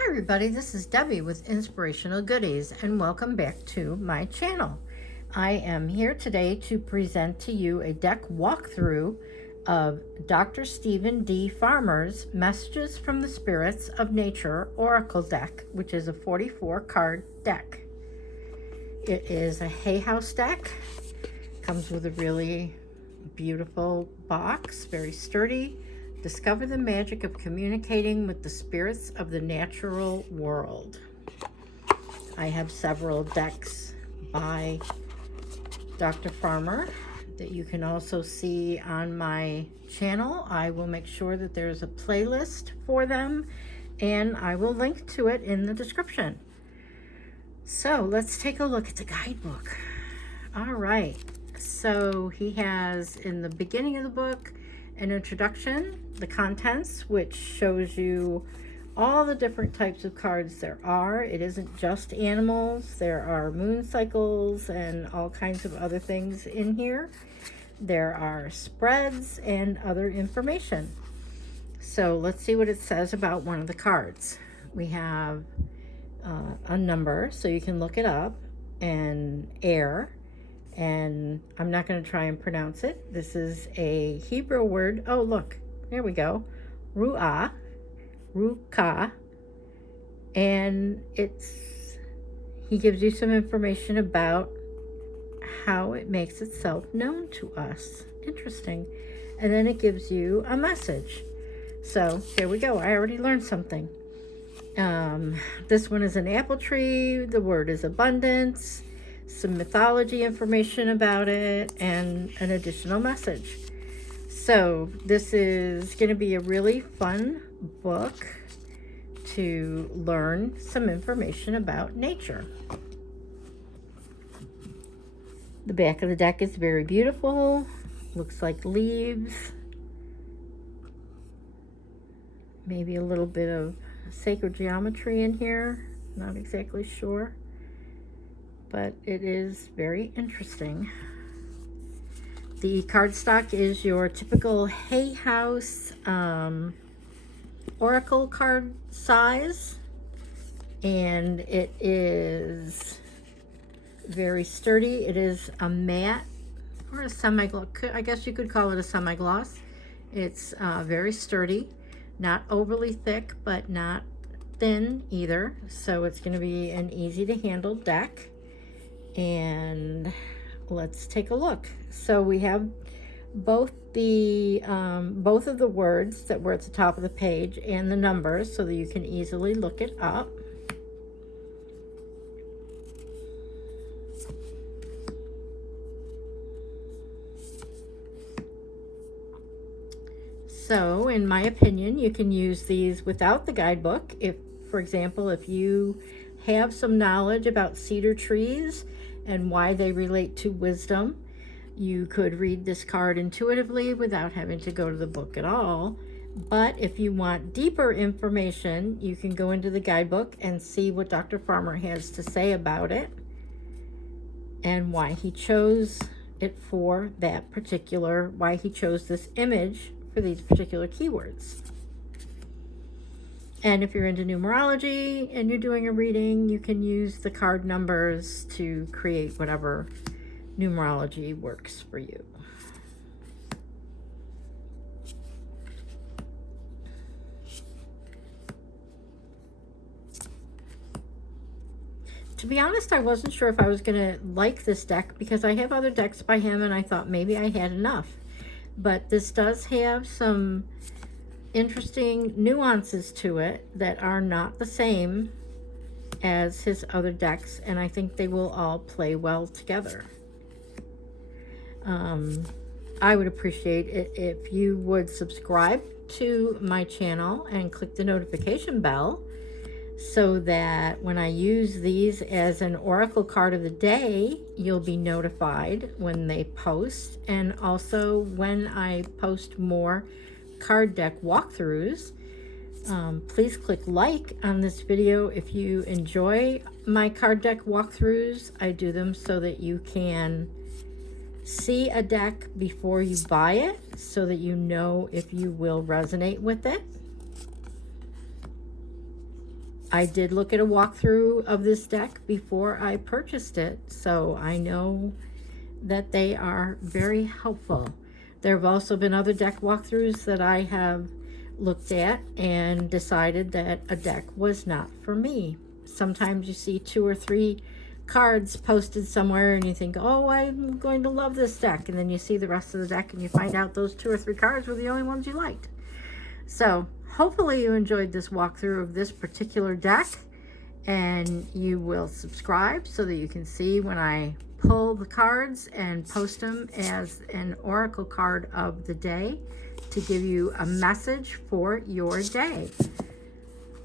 Hi everybody, this is Debbie with Inspirational Goodies and welcome back to my channel. I am here today to present to you a deck walkthrough of Dr. Stephen D. Farmer's Messages from the Spirits of Nature Oracle deck, which is a 44 card deck. It is a Hay House deck, comes with a really beautiful box, very sturdy. Discover the magic of communicating with the spirits of the natural world. I have several decks by Dr. Farmer that you can also see on my channel. I will make sure that there's a playlist for them and I will link to it in the description. So let's take a look at the guidebook. All right, so he has in the beginning of the book an introduction, the contents, which shows you all the different types of cards there are. It isn't just animals. There are moon cycles and all kinds of other things in here. There are spreads and other information. So let's see what it says about one of the cards. We have a number, so you can look it up, and air. And I'm not going to try and pronounce it. This is a Hebrew word. Oh, look, there we go. Ru'ah, Ruka. And he gives you some information about how it makes itself known to us. Interesting. And then it gives you a message. So here we go. I already learned something. This one is an apple tree. The word is abundance. Some mythology information about it, and an additional message. So this is going to be a really fun book to learn some information about nature. The back of the deck is very beautiful. Looks like leaves. Maybe a little bit of sacred geometry in here. Not exactly sure, but it is very interesting. The cardstock is your typical Hay House Oracle card size, and it is very sturdy. It is a matte or a semi-gloss. I guess you could call it a semi-gloss. It's very sturdy, not overly thick, but not thin either. So it's going to be an easy to handle deck. And let's take a look. So we have both of the words that were at the top of the page and the numbers so that you can easily look it up. So in my opinion, you can use these without the guidebook. If, for example, if you have some knowledge about cedar trees and why they relate to wisdom, you could read this card intuitively without having to go to the book at all. But if you want deeper information, you can go into the guidebook and see what Dr. Farmer has to say about it and why he chose it for that particular, why he chose this image for these particular keywords. And if you're into numerology and you're doing a reading, you can use the card numbers to create whatever numerology works for you. To be honest, I wasn't sure if I was going to like this deck because I have other decks by him and I thought maybe I had enough. But this does have some interesting nuances to it that are not the same as his other decks, and I think they will all play well together. I would appreciate it if you would subscribe to my channel and click the notification bell so that when I use these as an oracle card of the day, you'll be notified when they post, and also when I post more card deck walkthroughs. Please click like on this video if you enjoy my card deck walkthroughs. I do them so that you can see a deck before you buy it so that you know if you will resonate with it. I did look at a walkthrough of this deck before I purchased it, so I know that they are very helpful. There have also been other deck walkthroughs that I have looked at and decided that a deck was not for me. Sometimes you see 2 or 3 cards posted somewhere and you think, oh, I'm going to love this deck, and then you see the rest of the deck and you find out those 2 or 3 cards were the only ones you liked. So hopefully you enjoyed this walkthrough of this particular deck, and you will subscribe so that you can see when I pull the cards and post them as an oracle card of the day to give you a message for your day.